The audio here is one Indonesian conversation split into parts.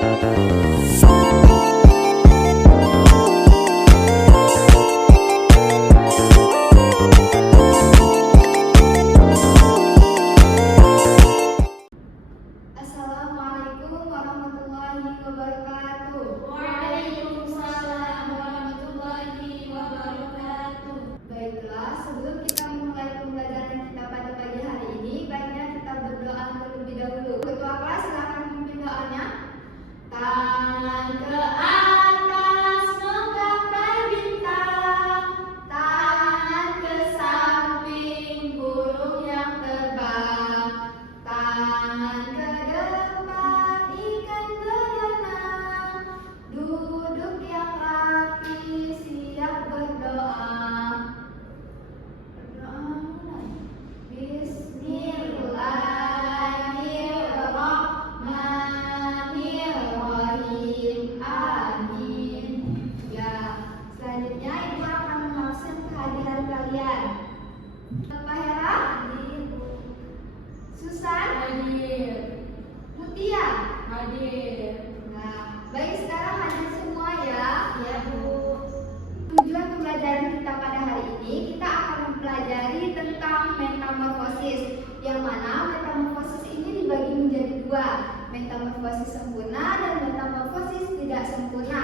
Assalamualaikum warahmatullahi wabarakatuh. Waalaikumsalam warahmatullahi wabarakatuh. Baiklah, sebelum kita memulai pembelajaran kita pada pagi hari ini, baiknya kita berdoa terlebih dahulu. Ketua kelas silakan pimpin doanya. Tangan ke atas menggapai bintang, tangan ke samping burung yang terbang, tangan ke depan ikan berenang, duduk yang rapi siap berdoa. Berdoa mulai. Bismillahirrahmanirrahim. Amin. Ya, selanjutnya ibu akan melangsung kehadiran kalian. Pak Hera, hadir. Susan, hadir. Mutia, hadir. Nah, baik, sekarang hadir semua ya. Ya, Bu. Tujuan pembelajaran kita pada hari ini, kita akan mempelajari tentang metamorfosis, yang mana metamorfosis ini dibagi menjadi dua, metamorfosis sempurna dan metamorfosis tidak sempurna.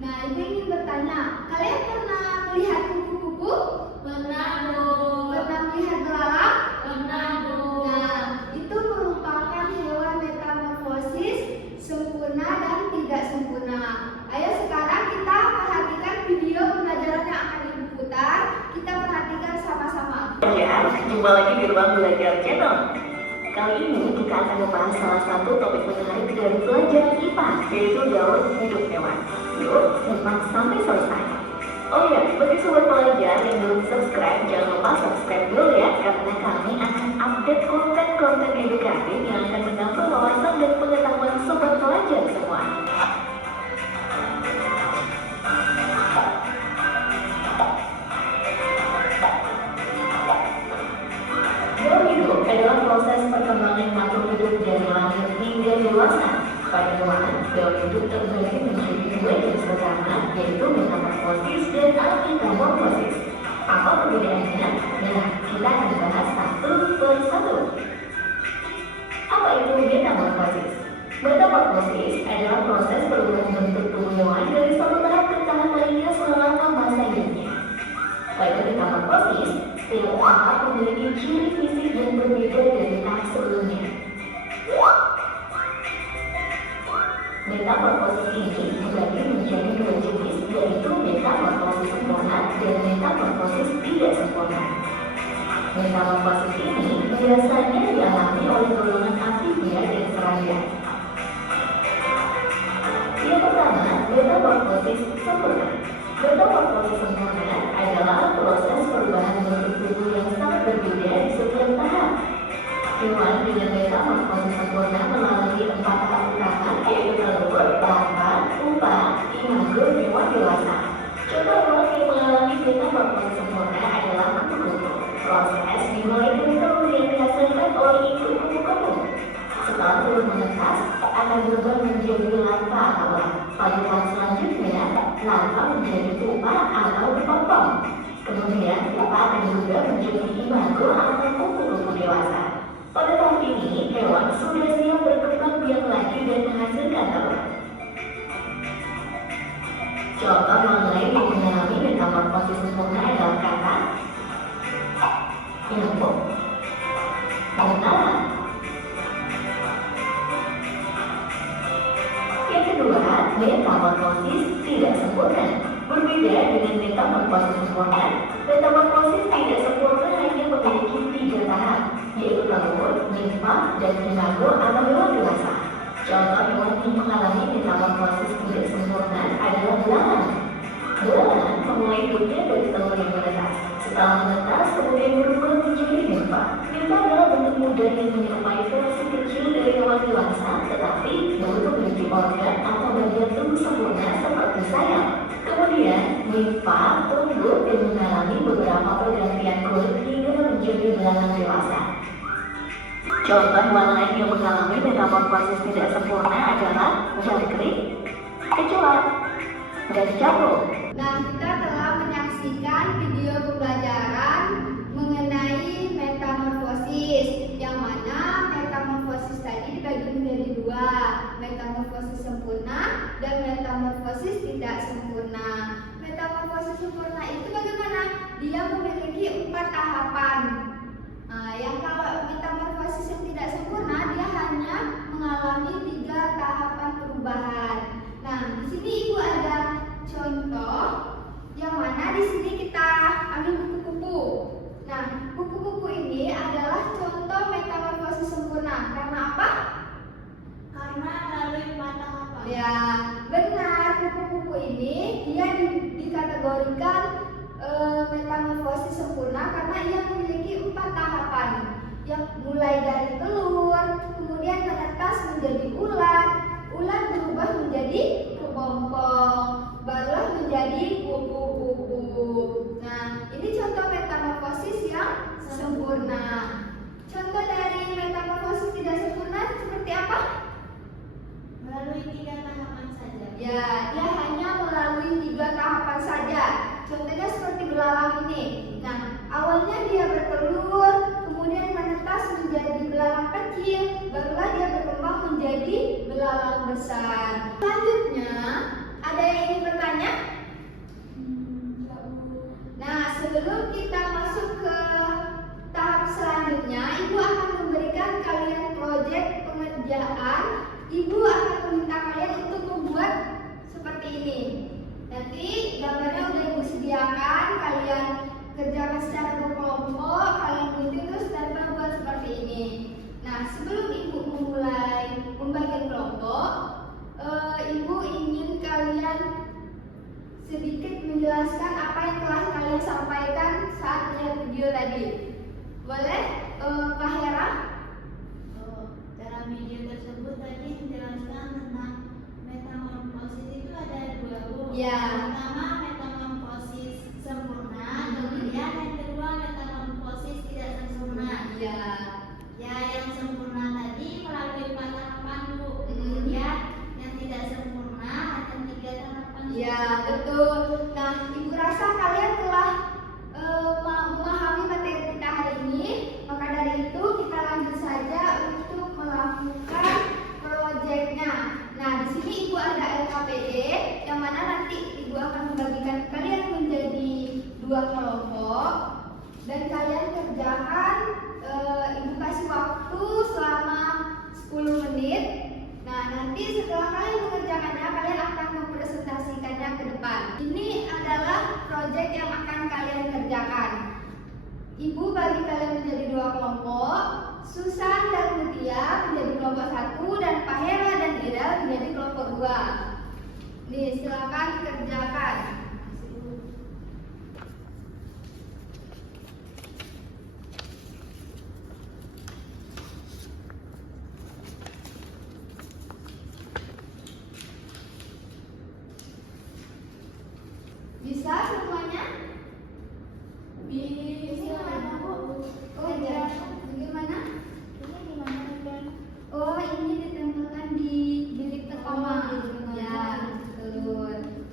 Nah, ibu ingin bertanya, kalian pernah melihat kupu-kupu? Pernah, Bu. Pernah melihat belalang? Pernah, Bu. Nah, itu merupakan hewan metamorfosis sempurna dan tidak sempurna. Ayo sekarang kita perhatikan video pembelajaran yang akan ibu putar. Kita perhatikan sama-sama. Ya, jumpa lagi di Ruang Belajar Channel. Kali ini kita akan membahas salah satu topik menarik dari pelajaran IPA, yaitu gaun hidup hewan. Yuk, simak sampai selesai. Oh ya, bagi sobat pelajar yang belum subscribe, jangan lupa subscribe dulu ya, karena kami akan update konten-konten edukatif yang akan menambah wawasan dan pengetahuan sobat pelajar semua. Gaun hidup adalah proses perkembangan makhluk hidup dari lahir hingga dewasa. Pada hewan, gaun hidup terbagi menjadi dua jenis utama, yaitu metamorfosis dan antimetamorfosis. Apa perbedaannya? Nah, kita akan bahas satu persatu. Apa itu metamorfosis? Metamorfosis adalah proses perubahan bentuk tubuh hewan dari satu tahap ke tahap lainnya selama masa hidupnya. Pada metamorfosis, setiap tahap memiliki ciri fisik yang berbeda dari tahap sebelumnya. Metamorfosis ini dibagi menjadi dua jenis, yaitu metamorfosis sempurna dan metamorfosis tidak sempurna. Metamorfosis ini biasanya dialami oleh golongan amfibia dan serangga. Yang pertama, metamorfosis sempurna. Metamorfosis sempurna adalah proses perubahan bentuk tubuh yang sangat berbeda di setiap tahap. Hewan dengan metamorfosis sempurna melalui 4 tahap utama, yaitu telur, larva, pupa, imago, hewan dewasa. Contoh hewan yang mengalami metamorfosis sempurna adalah kupu-kupu. Proses dimulai dari telur yang dihasilkan oleh induk kupu-kupu. Setelah telur menetas, akan berubah menjadi larva atau larva. Pada tahap selanjutnya, larva menjadi pupa atau kepompong. Kemudian, pupa akan berubah menjadi imago atau kupu-kupu dewasa. Pada tahap ini, hewan sudah siap berkembang biak lagi dan menghasilkan telur. Contoh yang lain yang mengalami metamorfosis sempurna adalah kata nyamuk, buntalan. Yang kedua, metamorfosis tidak sempurna. Berbeda dengan metamorfosis sempurna, metamorfosis tidak sempurna hanya memiliki 3 tahap, yaitu telur, nimfa, dan imago atau hewan dewasa. Contoh hewan yang mengalami metamorfosis tidak sempurna adalah belalang. Belalang memulai hidupnya dari telur yang menetas. Setelah menetas, kemudian berubah menjadi nimfa. Nimfa adalah bentuk muda yang menyerupai versi kecil dari hewan dewasa, tetapi belum memiliki organ atau bagian tubuh sempurna seperti sayap. Kemudian, nimfa tumbuh dan mengalami beberapa pergantian kulit hingga menjadi belalang dewasa. Contoh hewan lain yang mengalami metamorfosis tidak sempurna adalah jagung. dan cabut. Nah, kita telah menyaksikan video pembelajaran mengenai metamorfosis, yang mana metamorfosis tadi dibagi menjadi dua, metamorfosis sempurna dan metamorfosis tidak sempurna. Metamorfosis sempurna itu bagaimana? Dia memiliki 4 tahapan. Yang kalau metamorfosis yang tidak sempurna, dia hanya mengalami 3 tahapan perubahan. Nah, di sini Ibu ada contoh yang mana di sini kita ambil kupu-kupu. Nah, kupu-kupu ini adalah contoh metamorfosis sempurna. Karena apa? Karena melalui 4 tahapan. Ya, benar. Kupu-kupu ini dia dikategorikan metamorfosis sempurna karena ia memiliki 4 tahapan. Yang mulai dari telur, kemudian menetas menjadi ulat, ulat berubah menjadi kepompong, barulah menjadi kupu-kupu. Nah, ini contoh metamorfosis yang sempurna. Contoh dari metamorfosis tidak sempurna seperti apa? Melalui 3 tahapan saja. Ya, dia hanya melalui 3 tahapan saja. Contohnya seperti belalang ini. Nah, awalnya dia bertelur, kemudian menetas menjadi belalang kecil, barulah dia berkembang menjadi belalang besar. Selanjutnya, ada yang ingin bertanya? Nah, sebelum kita masuk ke tahap selanjutnya, Ibu akan memberikan kalian proyek pengerjaan. Ibu akan meminta kalian untuk membuat seperti ini. Nanti gambarnya udah Ibu sediakan, kalian kerjakan secara berkelompok, kalian gunting terus dan membuat seperti ini. Nah, sebelum Ibu memulai pembagian kelompok, Ibu ingin kalian sedikit menjelaskan apa yang telah kalian sampaikan saat melihat video tadi. Boleh, Pak Hera? Dalam video tersebut tadi menjelaskan tentang metamorfosis itu ada 2 Bu. Ya. Pertama metamorfosis sempurna, kemudian yang kedua metamorfosis tidak sempurna. Ya. Ya, yang sempurna tadi melalui 4 tahapan Bu. Hmm. Kemudian yang tidak sempurna ada 3 tahapan. Ya, betul. Nah, Ibu rasa kalian telah memahami materi kita hari ini. Maka dari itu kita lanjut saja untuk melakukan proyeknya. Nah, di sini Ibu ada LKPD yang mana nanti Ibu akan membagikan kalian menjadi 2 kelompok dan kalian kerjakan. Ibu kasih waktu selama 10 menit. Nah, nanti setelah kalian mengerjakannya, kalian akan mempresentasikannya ke depan. Ini adalah proyek yang akan kalian kerjakan. Ibu bagi kalian menjadi 2 kelompok. Susan dan Mutia menjadi kelompok 1 dan Pak Hera dan Ira menjadi kelompok 2. Nih, silakan kerjakan. Bisa semuanya? Bisa, Bu. Oh ya, bagaimana? Ini gimana kan? Oh, ini ditempelkan di bilik pertama. Ya, betul.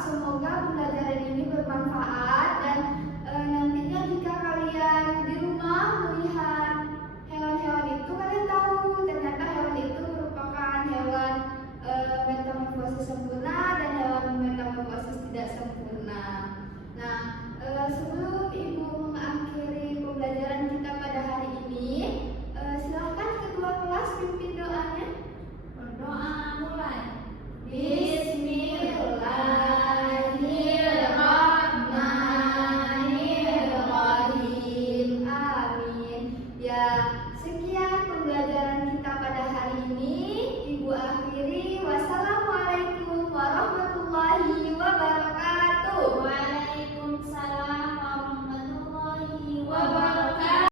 semoga pembelajaran ini bermanfaat.